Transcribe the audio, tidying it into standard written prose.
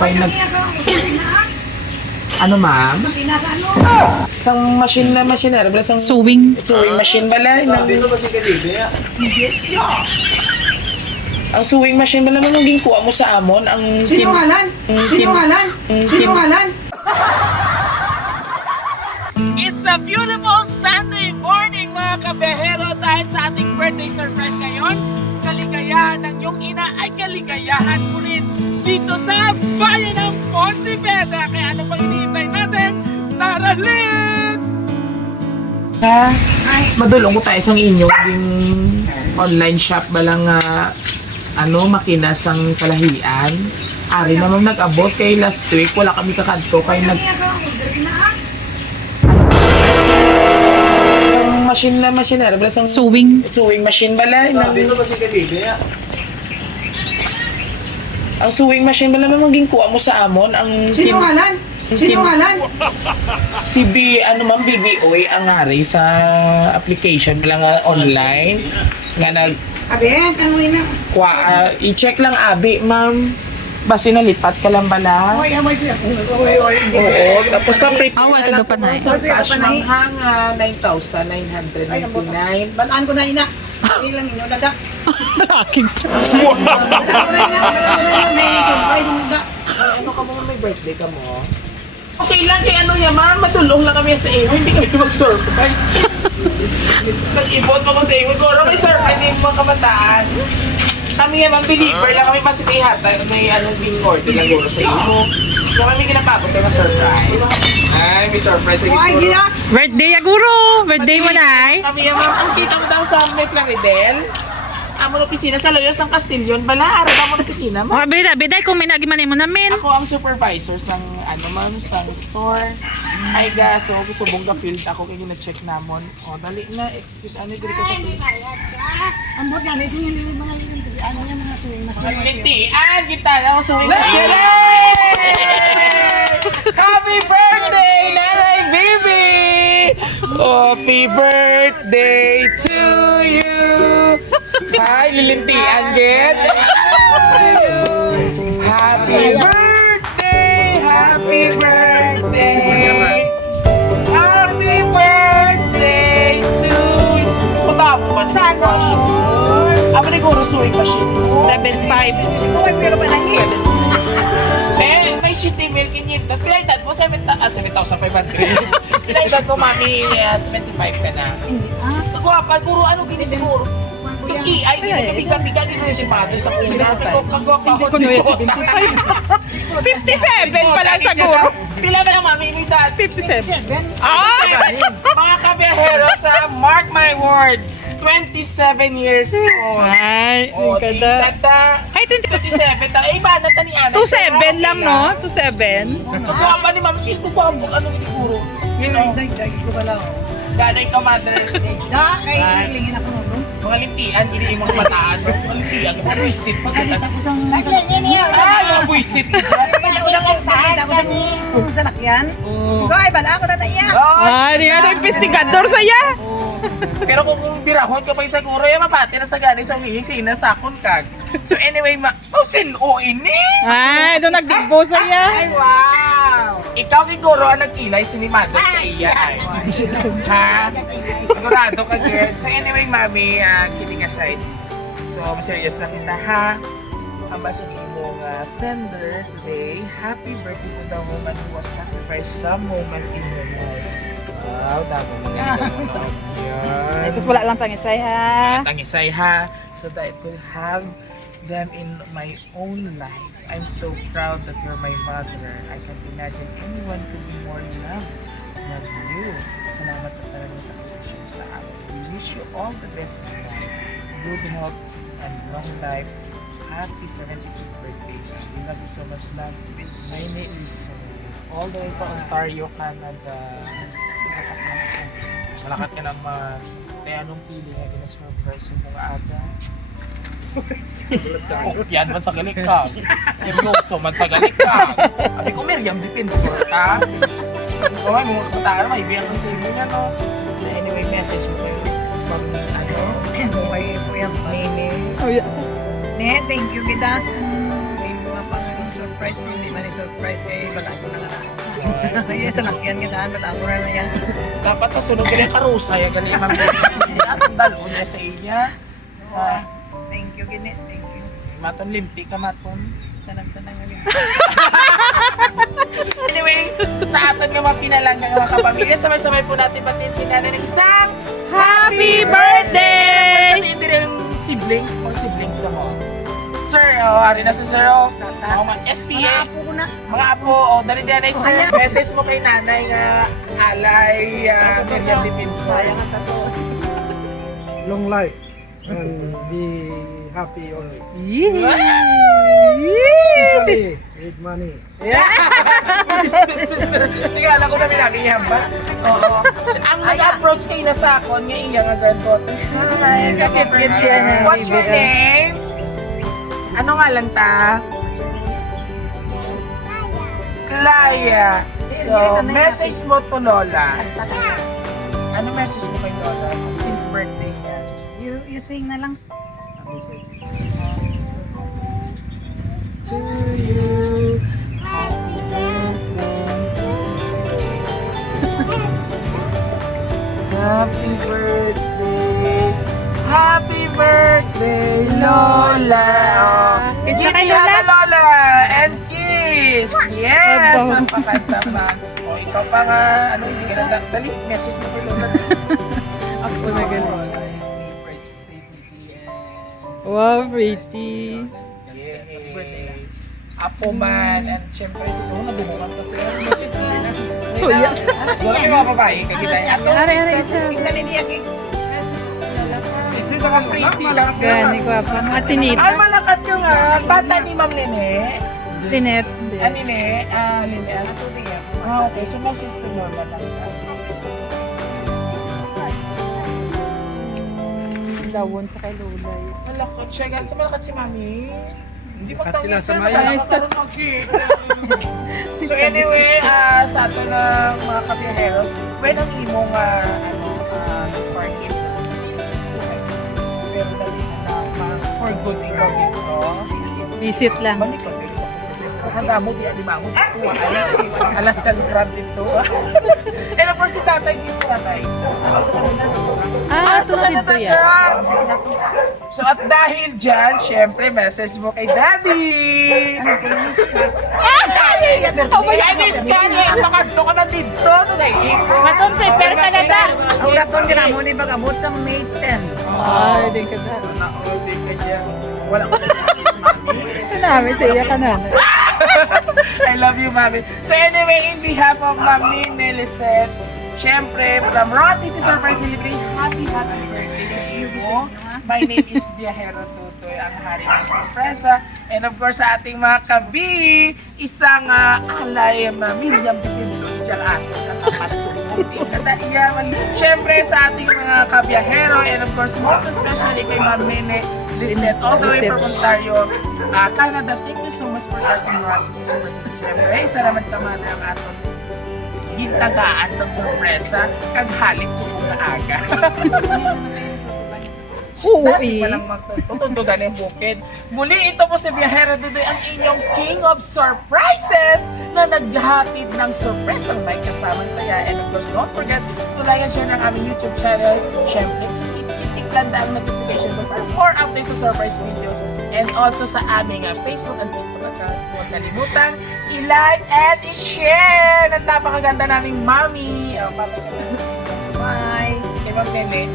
May ano ma'am? Isang machine na machinery, bala isang Sewing. sewing machine bala. Ang sewing machine bala naman yung kuha mo sa amon. Ang Sinungalan! Sinungalan! Sinungalan! It's a beautiful Sunday morning mga kabehero dahil sa ating birthday surprise ngayon. Kaligayahan ng iyong ina ay kaligayahan ko rin dito sa bayan ng Pontevedra. Kaya ano pang hinihintay natin? Tara, let's! Madulong ko tayo sa inyong yung online shop balang makina sang kalahian. Ari naman nag-abot kay last week. Wala kami kakadto kay machine na machinery, bala isang Sewing. sewing machine bala. Ang sewing machine bala naman maging kuha mo sa amon. Ang Sinungalan! Sinungalan! si BBOy ang hari sa application bala nga online nga nag Aben, ano yun na? i-check lang abi ma'am. Basi nalipat ka lang bala. Oy, amoy ko yan. Oy, Oo, tapos pa-prepare Awal ka gapanay. sa cash manghang 9,999. Balaan ko na ina. Ilang inyo dadak. Aking May surprise mo da. Ano ka mo, may birthday ka mo? Okay lang, kay ano yan ma'am, madulong lang kami sa iyo, hindi kami mag-surprise. Nag-ibot mo ko sa iyo, guro may surprise din mga kabataan. Kami naman believer lang kami masinihat, may din order lang guro sa iyo. Kung kami ginapapot kayo ma-surprise. Ay, may surprise sa Ay, guro. gina. birthday ya guro. Birthday mo na ay. Kami naman, ang kita mo daw sa Metlaridel. Amo na opisina sa Loyos ng Castillon, bala, araw mo na opisina mo. Oh, biday kung may nagimanay mo namin. Ako ang supervisor sang sang store. Ay ga, so gusto mong ga-field ako kaya gina-check namon. O dali na, excuse ano diri ka sa Ambot na nito yung mga ano yung mga suwing mga lintian, gitara ako sa window. Happy birthday, Nanay Bibi! Happy birthday to you! Hi, lilintian, get! Happy birthday! Happy birthday! Happy birthday to you! Punta mo ba sa machine? Aba ni Guru sewing machine. 7.5. Uy, pero pa nahin. May sheet email kinyin. Pinaitad mo 7,500. Pinaitad mo mami 75 ka na. Pagwapa, Guru, ano gini siguro? Ay, bigan-bigan din si mother sa una. Pagwapa ako dito. 57 pala sa guro. Pila ba na mami ni dad? 57. Ay! Mga kabiyahero sa Mark My Word, 27 years old. Ay, O, ang ganda. tata. Ay, 27. Iba na tani Ana. 27 lang, no? 27. Pagwapa ni ma'am, feel ko pa ano siguro. Day ko pala. Ganay ka, mother. Da, kay hilingin ako mo. Mga lintian, hindi yung mga bataan. Mga lintian, mga buisit. Naglingin niya. Mga buisit. Pagkakita ko sa salakyan. Ay, bala ako na tayo. Ah, di nga investigador saya. Pero kung birahon ka pa yung siguro, yung mapati na sa gani sa ulihin, sinasakon ka. So anyway, ini! Ay, doon nagdigbo saya. Ay, wow. Ikaw siguro ang nagkilay si ni Mother sa iya ay. Ha? Sigurado ka, girl. So anyway, mami, kidding aside. So, serious na kita, ha? Ang basang imong sender today, happy birthday to the woman who was sacrificed some moments in your life. Wow, dami mo nga yan. Jesus, wala lang tangisay ha. Tangisay, ha? So that I could have them in my own life. I'm so proud that you're my mother. I can't imagine anyone could be more loved than you. Salamat sa talagang sakripisyo sa amin. We wish you all the best in life. Good health and long life. Happy 75th birthday. We love you so much, love. My name is all the way from Ontario, Canada. Malakat ka naman. Kaya anong feeling na gina-surprise yung mga aga? Yan man sa galing ka. Seryoso man sa galing ka. Abi ko, Miriam, defensor ka. Kung may mga kabataan, may biyang ang sa'yo nga, no? Anyway, message mo kayo. Pag, Kuya, Nene. Oh, yes. Ne, thank you kita sa mga pangalang surprise. surprise ko, hindi man surprise kay bala ko na nga. Ay, sa lakyan ka daan, bala ko na yan. Dapat sa sunod ka yung karusa, yung galing ma'am. Atong dalo niya sa iya. Thank you, Ginit. Thank you. Maton limpi ka, maton. Tanang-tanang nga. Anyway, sa aton nga mga pinalangga nga mga kapamilya, sabay-sabay po natin batiin si nanay ng isang Happy birthday! Sa hindi rin siblings, mga siblings ka mo. Sir, hari na si Sir, mga SPA, mga apo, dali din ay sir. Message mo kay nanay nga alay, Miriam Dipinso. Long life and be happy always. Especially with money. Tingala ko na minakiyam ba? Oo. Ang nag-approach kayo na sa akon, nga iya nga granddaughter. Ay, kakipit siya na. What's your name? Ano nga lang ta? Klaya. So, message mo to Lola. Ano message mo kay Lola since birthday niya? You sing na lang. To you. Happy birthday. Happy birthday, Lola. Kiss na Give kay me Lola. a Lola and kiss. Yes, Aba. magpakanta pa. O, ikaw pa nga, ano, hindi ka na, dali, message mo kay Lola. Ako na galing. Stay pretty and Wow, pretty. Yay! Apo man, and syempre si Sona, bumukan pa sila. Message nila na. Oh, yes. Doon yung mga babae, kagita niya. Are, isa. Dali niya kay. Message mo nila. Kasi pretty lang. Gani ko pa. At sinita. Ay, malakat ko nga. Bata ni Ma'am Lene. Linet. Lene, Lene, ano to niya? Okay, so message to Lola lang. Lawon sa kay Lola. Malakot siya. Sa malakat si Mami. Hindi pa Malakat sila tawis sa yan. Maya. Masalamat So anyway, sa ato ng mga kabiyaheros, when ang imong parking, pero dali na for good ikaw dito, Visit lang. balik ko dito sa handa mo, di mo dito, alas ka ligrab dito. And of course, si tatay, di si tatay. So ano tulad na to siya? yan. So at dahil dyan, syempre, message mo kay Daddy. Oh my God, miss ka niya. Makadlo ka na dito. Maton, prepare ka na ta. Ang daton ka na mo ni bagabot sa May 10. Ay, din ka na. Wala ko Namin sa iya ka na. I love you, Mami. So anyway, in behalf of Mami Melisette, syempre, from Raw City Surprise Delivery, happy birthday sa iyo. My name is Viajero Tutoy, ang hari ng sorpresa. And of course, sa ating mga kabi, isang alay na Miriam Dipinson, dyan ating katapat sumuti. Kataiyaman, syempre sa ating mga kabiyahero, and of course, most especially kay Ma'am Nene Lisette, all the way from Ontario, Canada. Thank you so much for blessing Raw City Surprise. Syempre, salamat naman ang atong gintagaan sa sorpresa, kaghalit sa mga aga. Oo, Nasi eh. walang magtutundugan ng bukid. Muli ito po si Viajero Dudoy, ang inyong King of Surprises na naghahatid ng sorpresang may kasama saya. And of course, don't forget to like and share ng aming YouTube channel. Siyempre, itikanda ang notification bell para more updates sa surprise video. And also sa aming Facebook and TikTok account. Huwag kalimutang i-like and i-share ng napakaganda naming mami. Bye! Kay Ma'am Nene.